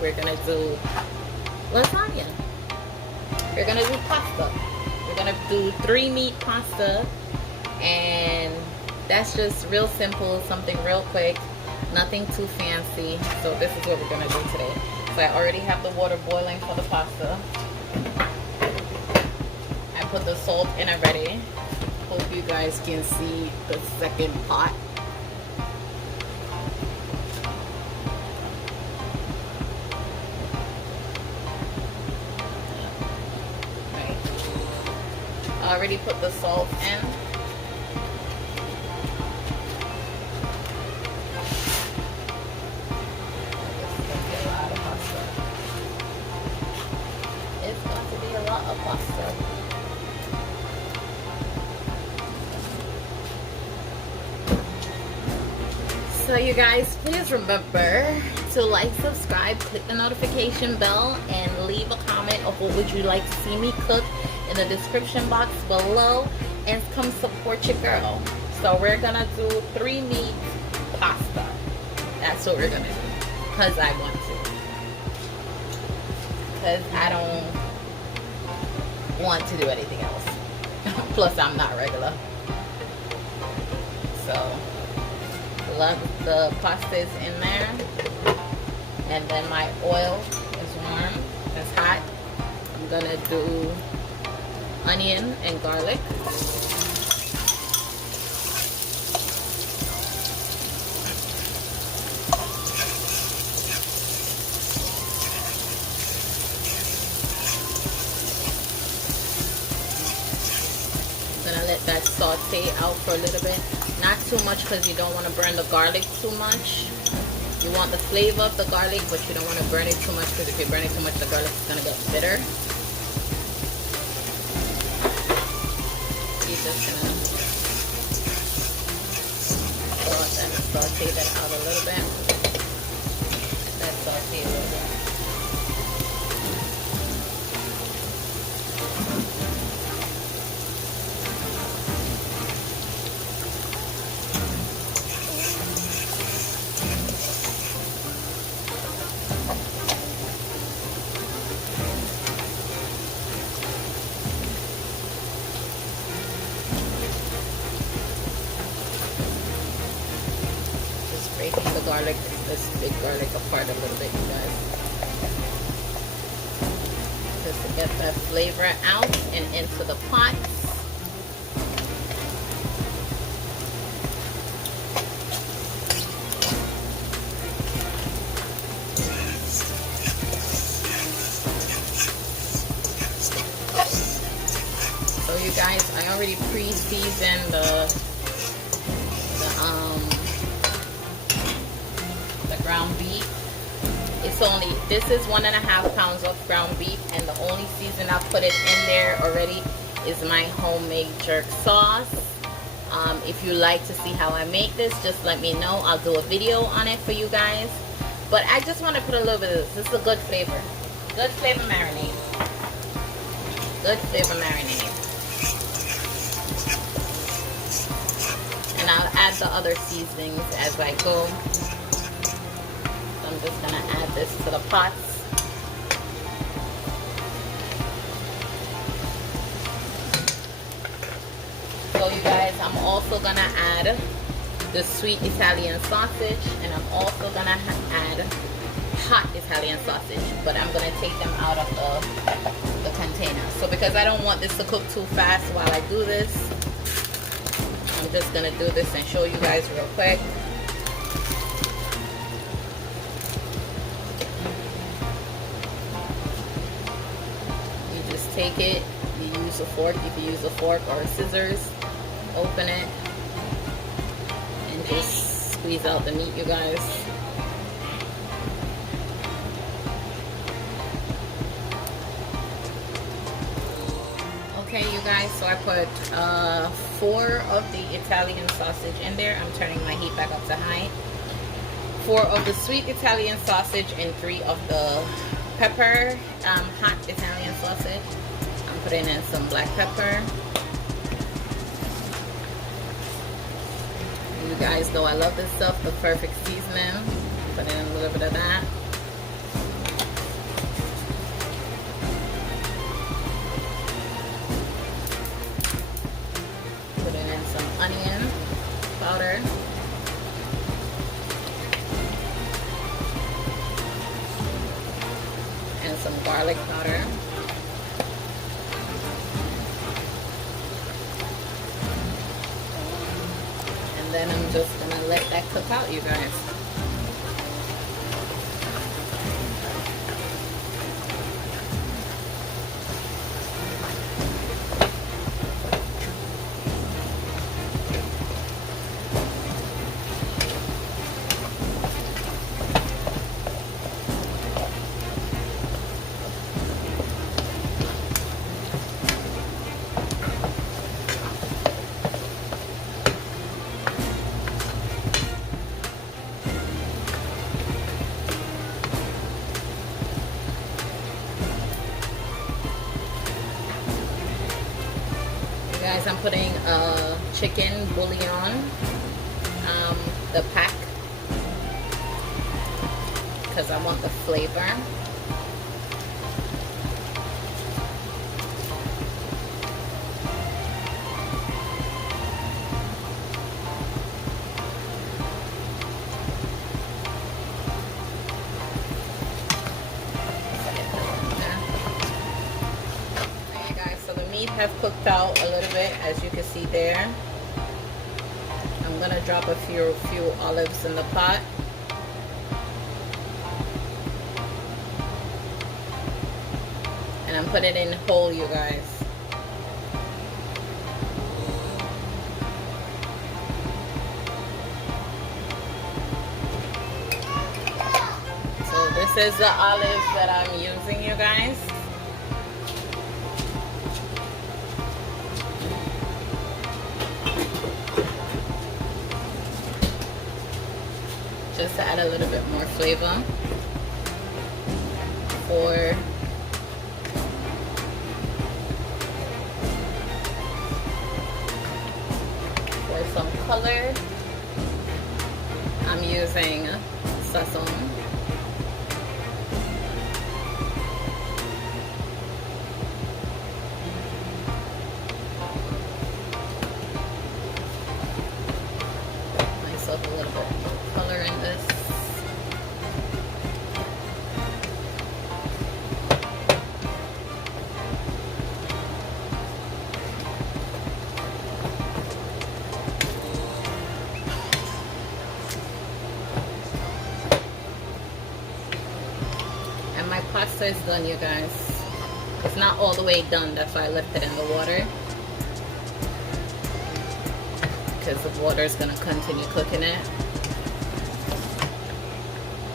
we're gonna do lasagna. We're gonna do pasta. We're gonna do 3 meat pasta, and that's just real simple, something real quick, nothing too fancy. So this is what we're gonna do today. So I already have the water boiling for the pasta. I put the salt in already. Hope you guys can see the second pot. Right. I already put the salt in. It's going to be a lot of pasta. So you guys, please remember to like, subscribe, click the notification bell, and leave a comment of what would you like to see me cook in the description box below, and come support your girl. So we're gonna do 3 meat pasta. That's what we're gonna do, because I want to, because I don't want to do anything else. Plus I'm not regular. So the pasta is in there, and then my oil is warm, it's hot. I'm gonna do onion and garlic. Gonna let that saute out for a little bit. Not too much, because you don't want to burn the garlic too much. You want the flavor of the garlic, but you don't want to burn it too much, because if you burn it too much, the garlic is gonna get bitter. You're just gonna saute that out a little bit. That saute a little bit. Breaking the garlic, this big garlic apart a little bit, you guys. Just to get that flavor out and into the pot. So you guys, I already pre-seasoned the ground beef. It's only, this is 1.5 pounds of ground beef, and the only season I put it in there already is my homemade jerk sauce. If you like to see how I make this, just let me know. I'll do a video on it for you guys. But I just want to put a little bit of this. This is a good flavor. Good flavor marinade. Good flavor marinade. And I'll add the other seasonings as I go. I'm just gonna add this to the pots. So you guys, I'm also gonna add the sweet Italian sausage, and I'm also gonna add hot Italian sausage, but I'm gonna take them out of the container. So because I don't want this to cook too fast while I do this, I'm just gonna do this and show you guys real quick. Take it, you use a fork, if you use a fork or scissors, open it and just squeeze out the meat, you guys. Okay, you guys, so I put 4 of the Italian sausage in there. I'm turning my heat back up to high. 4 of the sweet Italian sausage and 3 of the pepper, hot Italian sausage. I'm putting in some black pepper. You guys know I love this stuff, the perfect seasoning. Put in a little bit of that. garlic powder. And then I'm just gonna let that cook out, you guys. Guys, I'm putting chicken bouillon, the pack, because I want the flavor. Have cooked out a little bit, as you can see there. I'm gonna drop a few olives in the pot. And I'm putting it in whole, you guys. So this is the olives that I'm using, you guys. Just to add a little bit more flavor for some color. I'm using sesame. Myself a little bit of color in this. And my pasta is done, you guys. It's not all the way done, that's why I left it in the water, because the water is going to continue cooking it.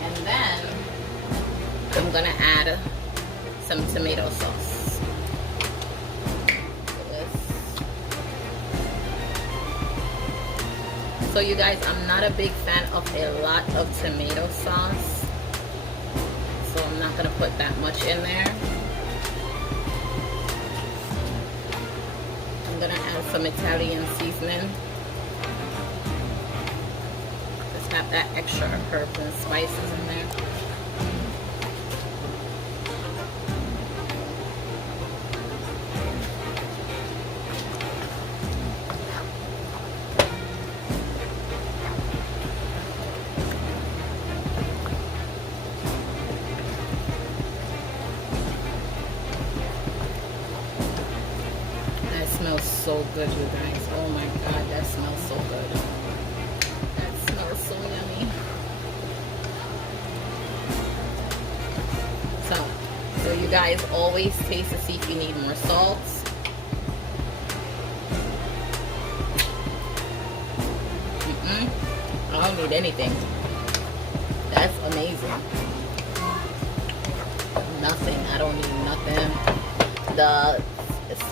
And then I'm going to add some tomato sauce to this. So you guys, I'm not a big fan of a lot of tomato sauce, so I'm not going to put that much in there. I'm going to add some Italian seasoning. Just have that extra herbs and spices in there. Smells so good, you guys. Oh my god, that smells so good. That smells so yummy. So you guys always taste to see if you need more salt. I don't need anything. That's amazing. Nothing. I don't need nothing. The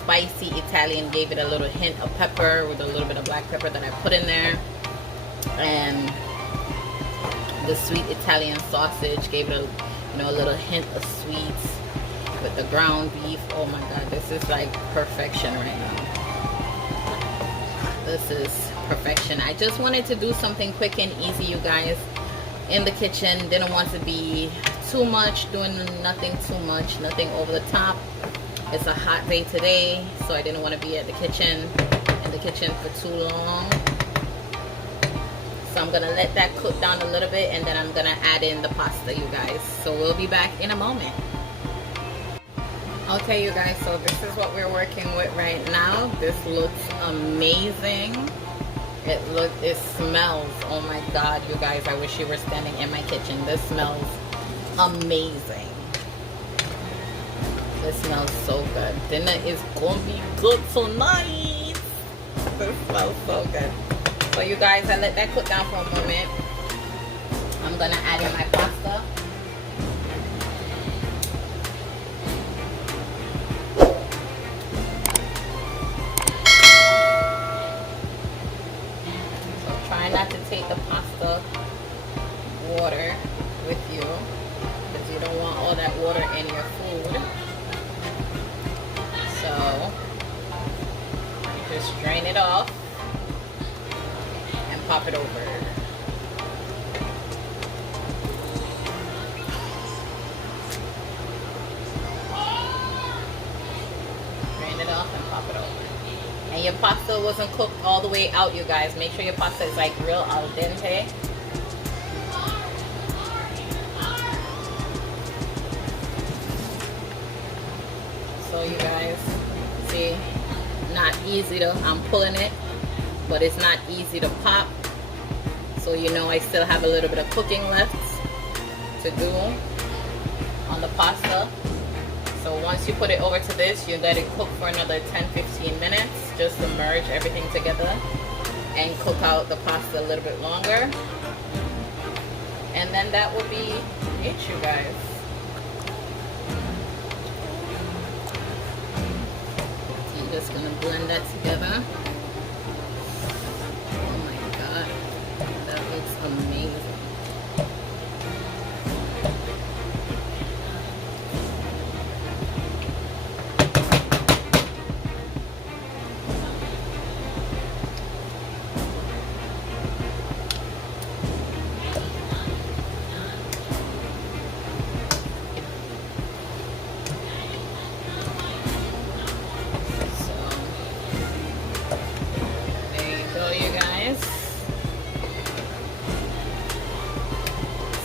spicy Italian gave it a little hint of pepper with a little bit of black pepper that I put in there, and the sweet Italian sausage gave it a little hint of sweets with the ground beef. Oh my god, this is like perfection right now. This is perfection. I just wanted to do something quick and easy, you guys, in the kitchen. Didn't want to be too much, doing nothing too much, nothing over the top. It's a hot day today, so I didn't want to be in the kitchen for too long. So I'm gonna let that cook down a little bit, and then I'm gonna add in the pasta, you guys. So we'll be back in a moment. Okay, you guys, so this is what we're working with right now. This looks amazing. It smells, oh my god, you guys, I wish you were standing in my kitchen. This smells amazing. This smells so good. Dinner is gonna be good tonight. This smells so good. So you guys, I let that cook down for a moment. I'm gonna add in my pasta. Try not to take the pasta water with you because you don't want all that water in your food. So just drain it off and pop it over. Drain it off and pop it over. And your pasta wasn't cooked all the way out, you guys. Make sure your pasta is like real al dente. So you guys, see, not easy to, I'm pulling it, but it's not easy to pop. So you know I still have a little bit of cooking left to do on the pasta. So once you put it over to this, you let it cook for another 10-15 minutes just to merge everything together and cook out the pasta a little bit longer. And then that will be it, you guys. I'm just gonna blend that together. Oh my god, that looks amazing.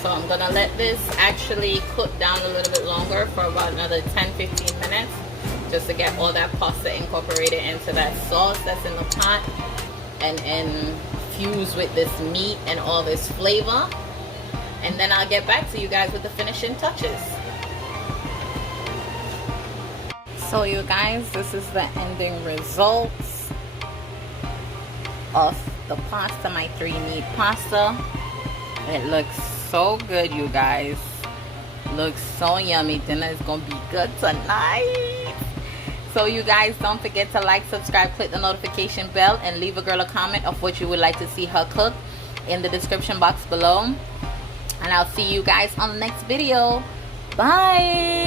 So I'm gonna let this actually cook down a little bit longer for about another 10-15 minutes just to get all that pasta incorporated into that sauce that's in the pot and infused with this meat and all this flavor. And then I'll get back to you guys with the finishing touches. So you guys, this is the ending results of the pasta, my 3-meat pasta. It looks so good, you guys. Looks so yummy. Dinner is gonna be good tonight. So you guys, don't forget to like, subscribe, click the notification bell, and leave a girl a comment of what you would like to see her cook in the description box below. And I'll see you guys on the next video. Bye.